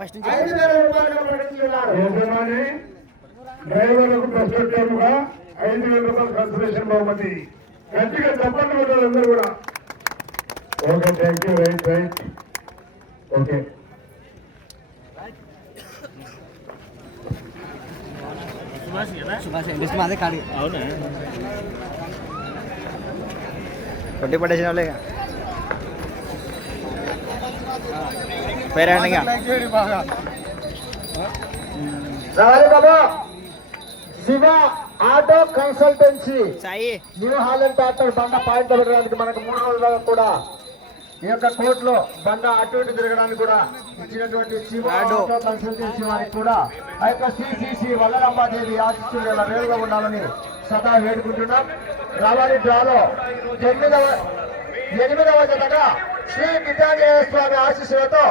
5,000 రూపాయలుగా ప్రకటించున్నారు. డ్రైవర్లకు ప్రస్తుతంగా 5,000 రూపాయలు కన్సలేషన్ బహుమతి. గట్టిగా చెప్పండి అందరూ కూడా. Okay, thank you. Right okay. కొట్టి పడేసిన వాళ్ళే పేరే Baba Shiva auto consultancy Sai new Holland tractor బండ పాయింట్ పెట్టడానికి మనకు 3 రోజులుగా కూడా ఈ యొక్క కోర్టులో బండ అటు ఇటు తిరగడానికి కూడా ఇచ్చినటువంటి శివ ఆటో కన్సల్టెన్సీ వారికి కూడా ఆ యొక్క సిసిసి వల్లరమ్మాదేవి ఆశిస్సులు ఇలా వేరుగా ఉండాలని సదా వేడుకుంటున్నాం. రావాలి డ్రాలో 8వ జతగా శ్రీ విద్యాంజనేయ స్వామి ఆశీస్సులతో